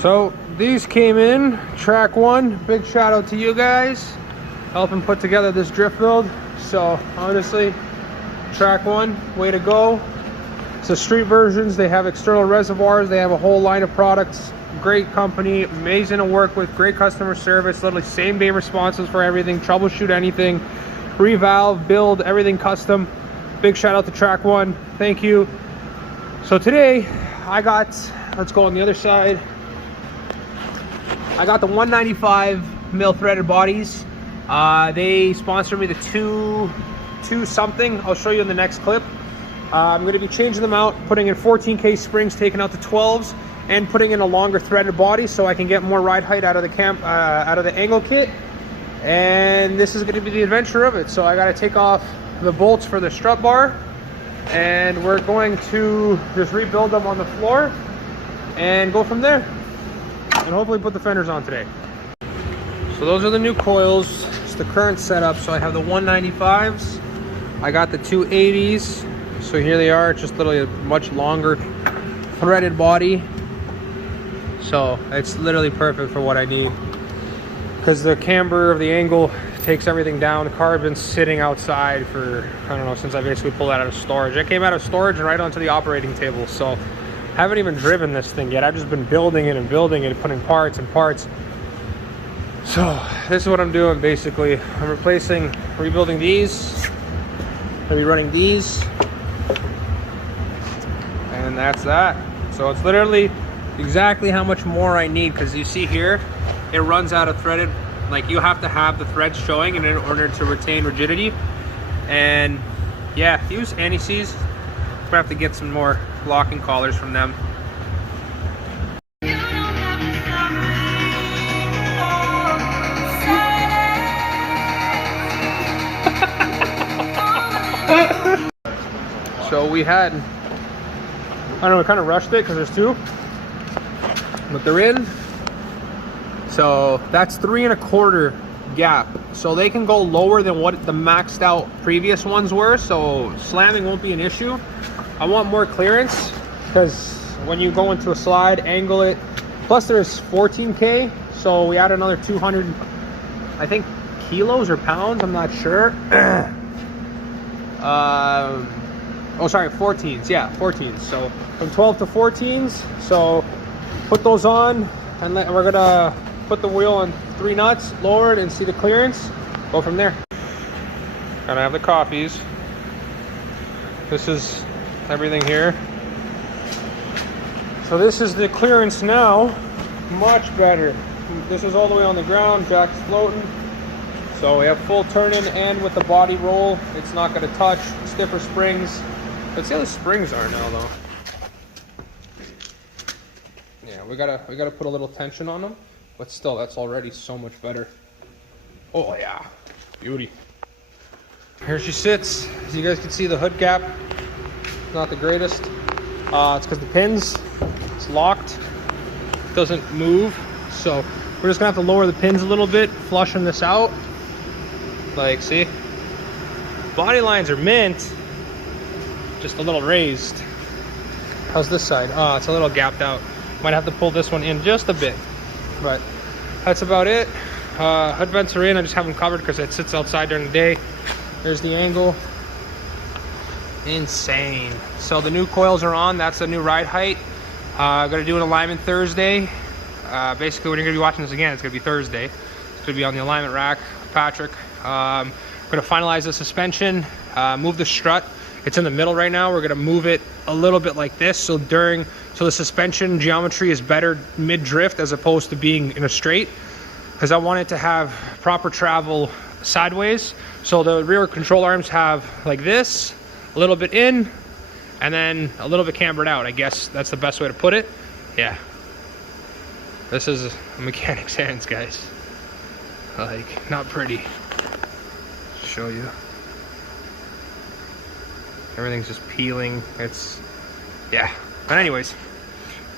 So these came in, track one. Big shout out to you guys helping put together this drift build. So honestly, track one, way to go. It's the street versions. They have external reservoirs. They have a whole line of products. Great company, amazing to work with, great customer service, literally same day responses for everything, troubleshoot anything, revalve, build, everything custom. Big shout out to track one, thank you. So today I got, let's go on the other side. I got the 195 mil threaded bodies. They sponsored me the two something. I'll show you in the next clip. I'm going to be changing them out, putting in 14K springs, taking out the 12s, and putting in a longer threaded body so I can get more ride height out of the out of the angle kit. And this is going to be the adventure of it. So I got to take off the bolts for the strut bar, and we're going to just rebuild them on the floor and go from there, and hopefully put the fenders on today. So those are the new coils. It's the current setup. So I have the 195s, I got the 280s. So here they are, just literally a much longer threaded body. So it's literally perfect for what I need, because the camber of the angle takes everything down. The car had been sitting outside for, I don't know, since I basically pulled that out of storage. It came out of storage and right onto the operating table. So I haven't even driven this thing yet. I've just been building it and building it, putting parts and parts. So this is what I'm doing basically. I'm rebuilding these. I'll be running these. And that's that. So it's literally exactly how much more I need, because you see here it runs out of threaded, like you have to have the threads showing in order to retain rigidity. And yeah, use anti-seize. We're gonna have to get some more locking collars from them. So we had, I don't know, we kind of rushed it because there's two, but they're in. So that's 3 1/4 gap. So they can go lower than what the maxed out previous ones were. So slamming won't be an issue. I want more clearance, because when you go into a slide, angle it. Plus there's 14K. So we add another 200, I think, kilos or pounds. I'm not sure. Oh, sorry, 14s. Yeah, 14s. So from 12 to 14s. So put those on, and we're gonna put the wheel on 3 nuts, lower it, and see the clearance. Go from there. Gotta have the coffees. This is everything here. So this is the clearance now. Much better. This is all the way on the ground. Jack's floating. So we have full turn-in, and with the body roll, it's not gonna touch. Stiffer springs. Let's see how the springs are now, though. Yeah, we gotta put a little tension on them, but still, that's already so much better. Oh yeah, beauty. Here she sits. As you guys can see, the hood gap, not the greatest. It's because the pins, it's locked, it doesn't move. So we're just gonna have to lower the pins a little bit, flushing this out. Like, see, body lines are mint, just a little raised. How's this side? Oh, it's a little gapped out. Might have to pull this one in just a bit, but that's about it. Hood vents are in. I just have them covered because it sits outside during the day. There's the angle. Insane. So the new coils are on. That's the new ride height. I'm gonna do an alignment Thursday. Basically, when you're gonna be watching this again, it's gonna be Thursday. It's gonna be on the alignment rack, Patrick. We're gonna finalize the suspension, move the strut. It's in the middle right now. We're gonna move it a little bit like this, so the suspension geometry is better mid-drift as opposed to being in a straight, because I want it to have proper travel sideways. So the rear control arms have like this, a little bit in, and then a little bit cambered out. I guess that's the best way to put it. Yeah. This is a mechanic's hands, guys. Like, not pretty. Show you. Everything's just peeling. It's, yeah. But anyways,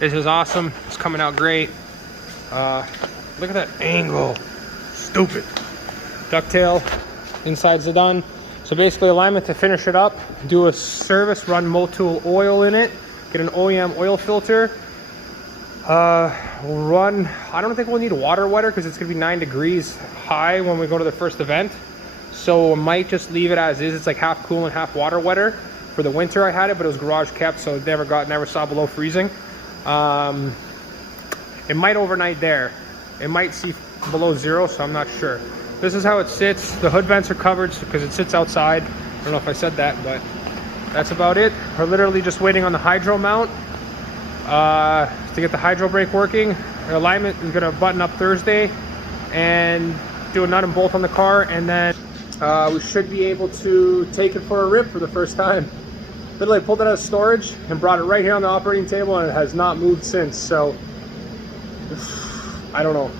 this is awesome. It's coming out great. Look at that angle. Stupid. Ducktail. Insides are done. So basically, alignment to finish it up. Do a service, run Motul oil in it. Get an OEM oil filter. run, I don't think we'll need a water wetter because it's gonna be 9 degrees high when we go to the first event. So I might just leave it as is. It's like half cool and half water wetter. For the winter I had it, but it was garage kept, so it never saw below freezing. It might overnight there. It might see below 0, so I'm not sure. This is how it sits. The hood vents are covered because it sits outside. I don't know if I said that, but that's about it. We're literally just waiting on the hydro mount to get the hydro brake working. The alignment is gonna button up Thursday and do a nut and bolt on the car, and then we should be able to take it for a rip for the first time. Literally pulled it out of storage and brought it right here on the operating table, and it has not moved since. So I don't know.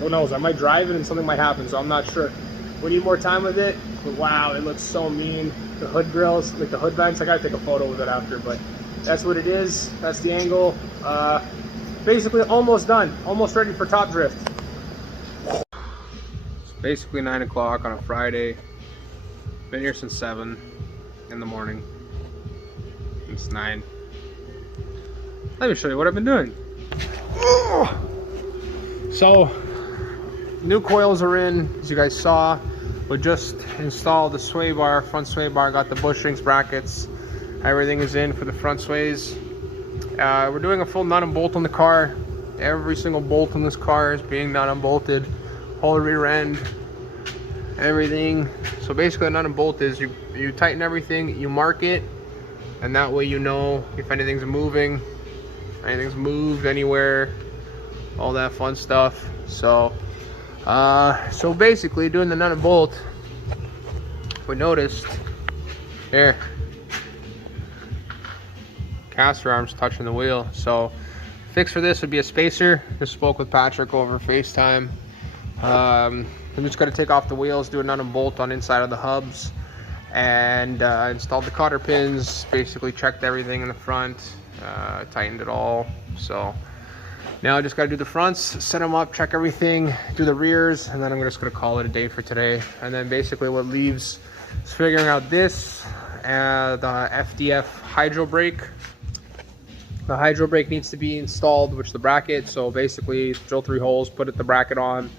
Who knows? I might drive it and something might happen, so I'm not sure. We need more time with it. But wow, it looks so mean. The hood grills, like the hood vents, I gotta take a photo with it after, but that's what it is. That's the angle. Basically almost done. Almost ready for top drift. It's basically 9 o'clock on a Friday. Been here since 7 in the morning. It's 9. Let me show you what I've been doing. So, new coils are in, as you guys saw. We just installed the sway bar, front sway bar, got the bushings, brackets. Everything is in for the front sways. We're doing a full nut and bolt on the car. Every single bolt on this car is being nut and bolted. Whole rear end, everything. So basically a nut and bolt is you tighten everything, you mark it, and that way you know if anything's moving, anything's moved anywhere, all that fun stuff. So so basically doing the nut and bolt, we noticed here caster arms touching the wheel. So fix for this would be a spacer. Just spoke with Patrick over FaceTime. I'm just going to take off the wheels, do a nut and bolt on inside of the hubs, and installed the cotter pins, basically checked everything in the front, tightened it all. So now I just got to do the fronts, set them up, check everything, do the rears, and then I'm just going to call it a day for today. And then basically what leaves is figuring out this, the FDF hydro brake. The hydro brake needs to be installed, which is the bracket. So basically drill 3 holes, put the bracket on,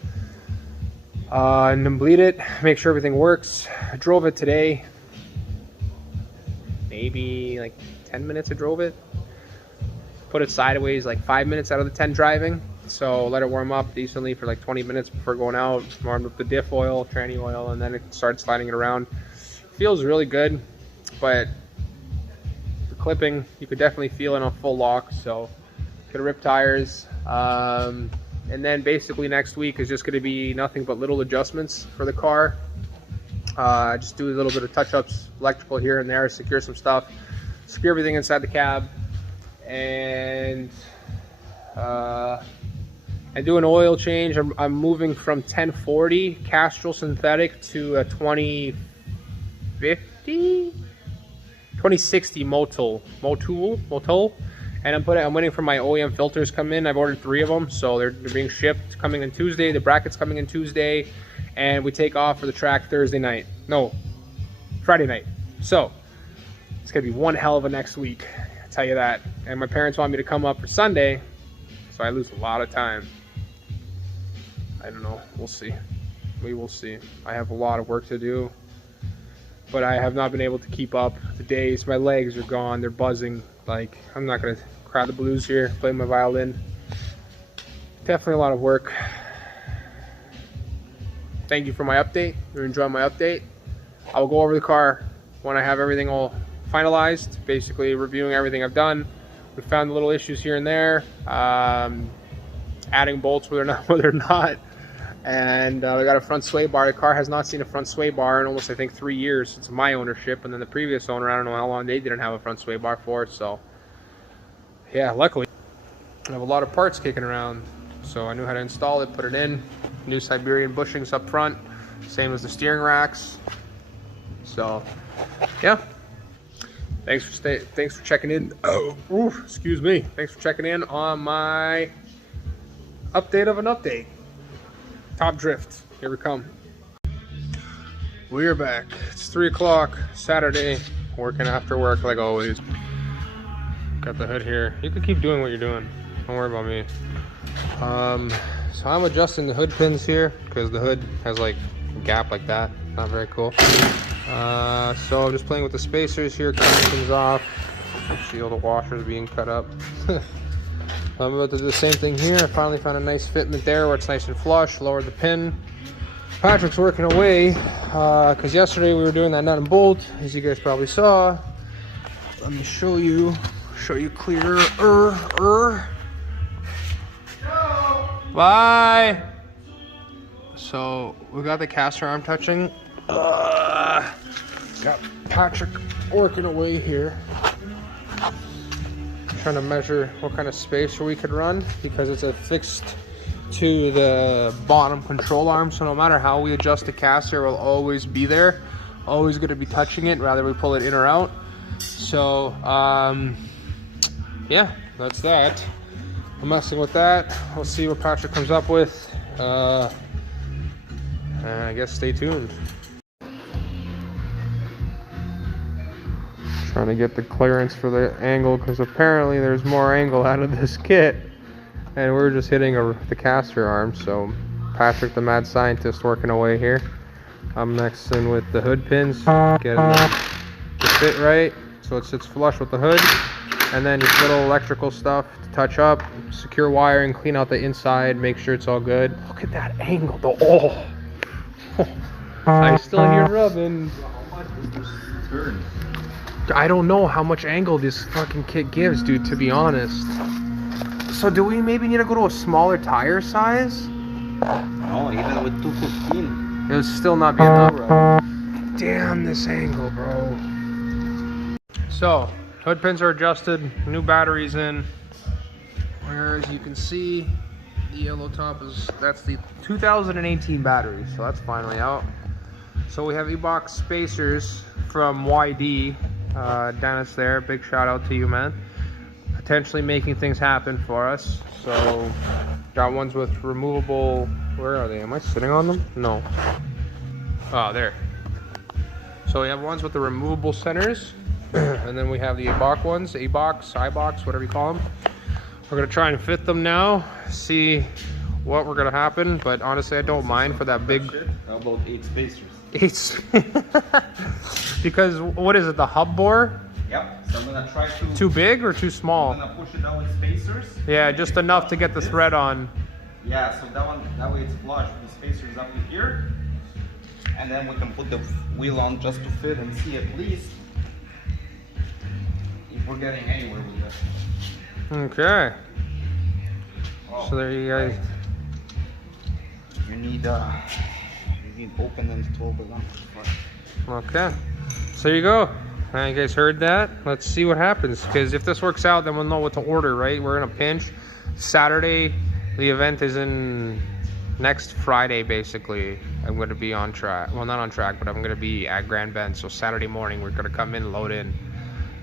and then bleed it, make sure everything works. I drove it today, maybe like 10 minutes I drove it. Put it sideways like 5 minutes out of the 10 driving. So let it warm up decently for like 20 minutes before going out. Warmed up the diff oil, tranny oil, and then it started sliding it around. Feels really good, but the clipping, you could definitely feel it on full lock. So gonna rip tires. And then basically next week is just going to be nothing but little adjustments for the car. Just do a little bit of touch-ups, electrical here and there, secure some stuff, secure everything inside the cab, and do an oil change. I'm moving from 1040 Castrol synthetic to a 2060 Motul. And I'm waiting for my OEM filters to come in. I've ordered 3 of them, so they're being shipped coming in Tuesday. The bracket's coming in Tuesday, and we take off for the track Thursday night. No, Friday night. So it's gonna be one hell of a next week, I'll tell you that. And my parents want me to come up for Sunday, so I lose a lot of time. I don't know, we'll see. We will see. I have a lot of work to do, but I have not been able to keep up the days. My legs are gone, they're buzzing. Like, I'm not gonna cry the blues here, play my violin. Definitely a lot of work. Thank you for my update. You're enjoying my update. I will go over the car when I have everything all finalized, basically reviewing everything I've done. We found little issues here and there, adding bolts whether or not. And I got a front sway bar. The car has not seen a front sway bar in almost, I think, 3 years since my ownership. And then the previous owner, I don't know how long they didn't have a front sway bar for. So, yeah, luckily, I have a lot of parts kicking around. So I knew how to install it, put it in. New Siberian bushings up front, same as the steering racks. So, yeah. Thanks for checking in. Oh, excuse me. Thanks for checking in on my update of an update. Top drift, here we come. We are back. It's 3 o'clock Saturday, working after work like always. Got the hood here. You can keep doing what you're doing. Don't worry about me. So I'm adjusting the hood pins here because the hood has like a gap like that. Not very cool. So I'm just playing with the spacers here, cutting things off. You see all the washers being cut up. I'm about to do the same thing here. I finally found a nice fitment there where it's nice and flush. Lowered the pin. Patrick's working away because yesterday we were doing that nut and bolt, as you guys probably saw. Let me show you clearer. Bye. So we got the caster arm touching. Got Patrick working away here. Trying to measure what kind of spacer we could run because it's affixed to the bottom control arm. So no matter how we adjust the caster, it will always be there. Always going to be touching it, whether we pull it in or out. So yeah, that's that. I'm messing with that. We'll see what Patrick comes up with. And I guess stay tuned. Trying to get the clearance for the angle because apparently there's more angle out of this kit. And we're just hitting the caster arm. So Patrick, the mad scientist, working away here. I'm next in with the hood pins, getting them to fit right so it sits flush with the hood. And then just little electrical stuff to touch up, secure wiring, clean out the inside, make sure it's all good. Look at that angle though. Oh, I still hear rubbing. How much is this turn? I don't know how much angle this fucking kit gives, dude, to be honest. So do we maybe need to go to a smaller tire size? No, even with 215. It would still not be enough. Damn this angle, bro. So, hood pins are adjusted, new batteries in. Where, as you can see, the yellow top that's the 2018 battery, so that's finally out. So we have E-Box spacers from YD. Dennis there, big shout out to you, man. Potentially making things happen for us. So got ones with removable, where are they? Am I sitting on them? No. Oh, there. So we have ones with the removable centers. And then we have the E-Box ones, E-Box, I-Box, whatever you call them. We're gonna try and fit them now, see what we're gonna happen, but honestly I don't mind for that big. How about 8 spacers? Because what is it, the hub bore? Yep, so I'm gonna try to... Too big or too small? I'm gonna push it down with spacers. Yeah, just enough to get the thread on. Yeah, so that way it's flush with the spacers up to here. And then we can put the wheel on just to fit and see at least if we're getting anywhere with it. Okay. Oh, so there you guys. You need open and to open them. Okay. So you go. You guys heard that? Let's see what happens. Because if this works out, then we'll know what to order, right? We're in a pinch. Saturday, the event is in next Friday, basically. I'm going to be on track. Well, not on track, but I'm going to be at Grand Bend. So Saturday morning, we're going to come in, load in.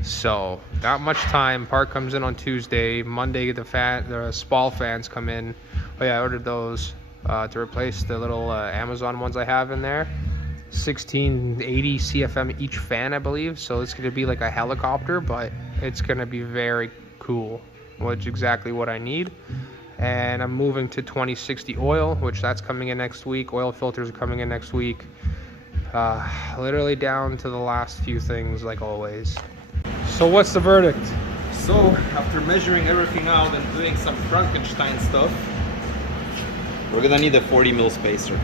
So not much time. Part comes in on Tuesday. Monday, the Spall fans come in. Oh yeah, I ordered those to replace the little Amazon ones I have in there. 1680 CFM each fan, I believe. So it's going to be like a helicopter, but it's going to be very cool, which is exactly what I need. And I'm moving to 2060 oil, which that's coming in next week. Oil filters are coming in next week. Literally down to the last few things, like always. So what's the verdict? So after measuring everything out and doing some Frankenstein stuff, we're gonna need a 40 mil spacer.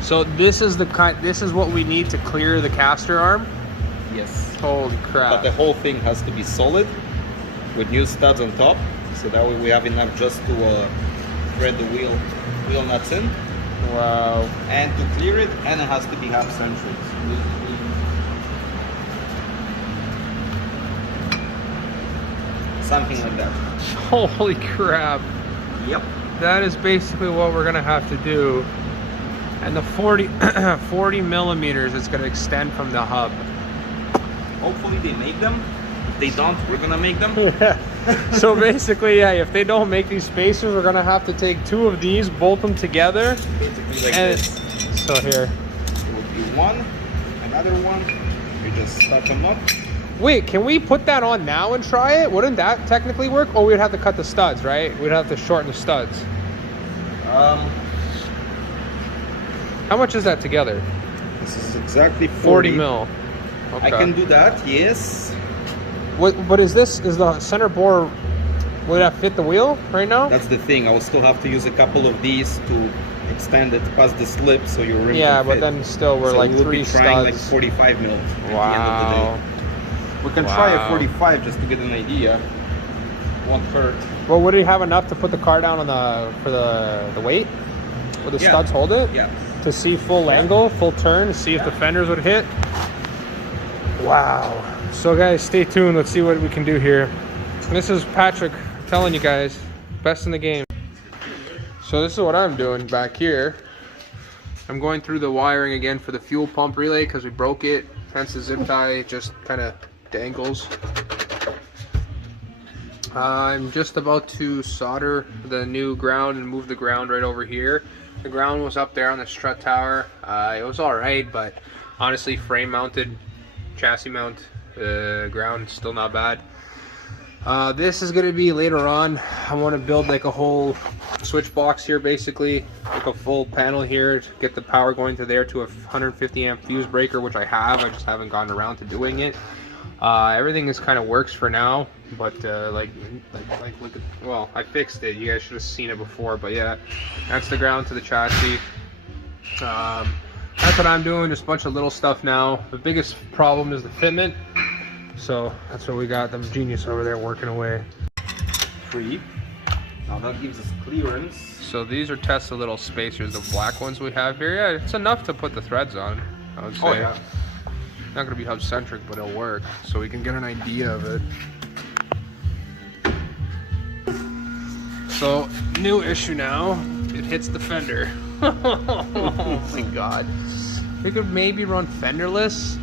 So this is what we need to clear the caster arm? Yes. Holy crap. But the whole thing has to be solid with new studs on top, so that way we have enough just to thread the wheel nuts in. Wow. And to clear it, and it has to be half centuries. Something like that. Holy crap. Yep. That is basically what we're gonna have to do. And the 40 millimeters is gonna extend from the hub. Hopefully they make them. If they don't, we're gonna make them. Yeah. So basically, yeah, if they don't make these spacers, we're gonna have to take 2 of these, bolt them together. Basically like and this. So here. It would be one, another one. You just start them up. Wait, can we put that on now and try it? Wouldn't that technically work? Or we'd have to cut the studs, right? We'd have to shorten the studs. How much is that together? This is exactly 40 mil. Okay. I can do that, yes. What? But is the center bore? Would that fit the wheel right now? That's the thing. I will still have to use a couple of these to extend it past the slip, so your rim. Yeah, can but fit. then still we're so like we'll 3 be trying studs. like 45 mil. At Wow. the end of the day. We can try a 45 just to get an idea. Won't hurt. Well, would it have enough to put the car down on for the weight? Would the studs hold it? Yeah. To see full angle, full turn, to see if the fenders would hit. Wow. So guys, stay tuned. Let's see what we can do here. This is Patrick telling you guys, best in the game. So this is what I'm doing back here. I'm going through the wiring again for the fuel pump relay because we broke it. Hence the zip tie just kind of dangles. I'm just about to solder the new ground and move the ground right over here. The ground was up there on the strut tower. It was alright, but honestly frame mounted, chassis mount, ground still not bad. This is going to be later on. I want to build like a whole switch box here, basically like a full panel here to get the power going to there to a 150 amp fuse breaker, which I have. I just haven't gotten around to doing it. Everything is kind of works for now, but look at, well, I fixed it. You guys should have seen it before, but yeah, that's the ground to the chassis. That's what I'm doing, just a bunch of little stuff now. The biggest problem is the fitment, so that's what we got. The genius over there working away. Free. Now that gives us clearance. So these are Tesla little spacers, the black ones we have here. Yeah, it's enough to put the threads on, I would say. Oh, yeah. Not gonna be hub centric, but it'll work, so we can get an idea of it. So, new issue now, it hits the fender. Oh my god. We could maybe run fenderless,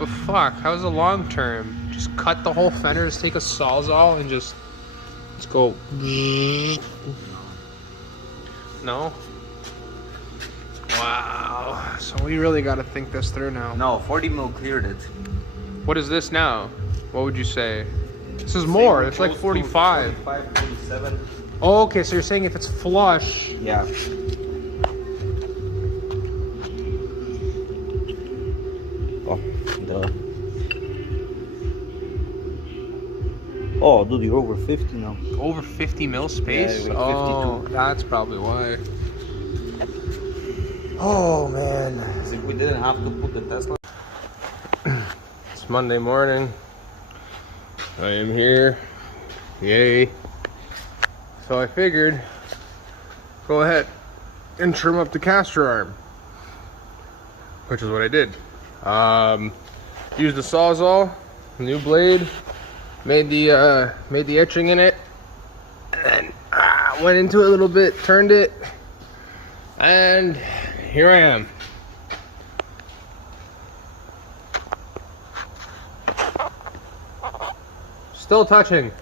but fuck, how's the long term? Just cut the whole fender, just take a Sawzall and just go. No? Wow, so we really got to think this through now. No, 40 mil cleared it. What is this now? What would you say? This is more, it's like 45. 45, 47. Oh, okay, so you're saying if it's flush. Yeah. Oh, duh. Oh, dude, you're over 50 now. Over 50 mil space? Yeah, oh, 52. that's probably why. Oh, man. As if we didn't have to put the Tesla. It's Monday morning. I am here. Yay. So I figured, go ahead and trim up the caster arm, which is what I did. Used the Sawzall, new blade, made the etching in it, and then went into it a little bit, turned it, and here I am. Still touching.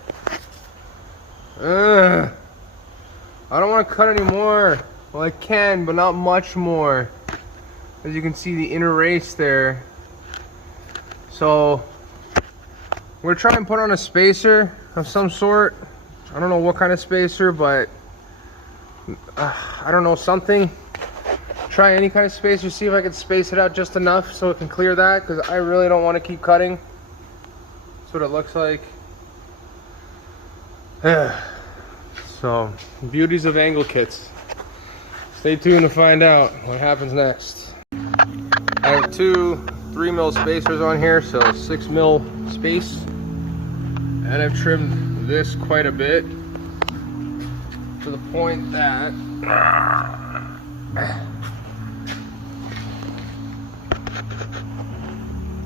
I don't want to cut anymore. Well, I can, but not much more. As you can see, the inner race there. So we're trying to put on a spacer of some sort. I don't know what kind of spacer, but I don't know, something. Try any kind of spacer, see if I can space it out just enough so it can clear that, because I really don't want to keep cutting. That's what it looks like. So, beauties of angle kits. Stay tuned to find out what happens next. I have two 3 mil spacers on here, so 6 mil space. And I've trimmed this quite a bit to the point that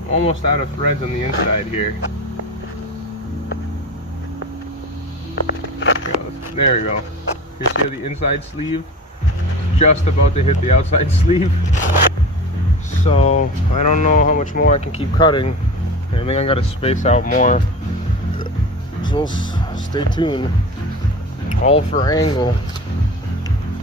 almost out of threads on the inside here. There we go. You see the inside sleeve? Just about to hit the outside sleeve. So I don't know how much more I can keep cutting. I think I gotta space out more. So stay tuned. All for angle.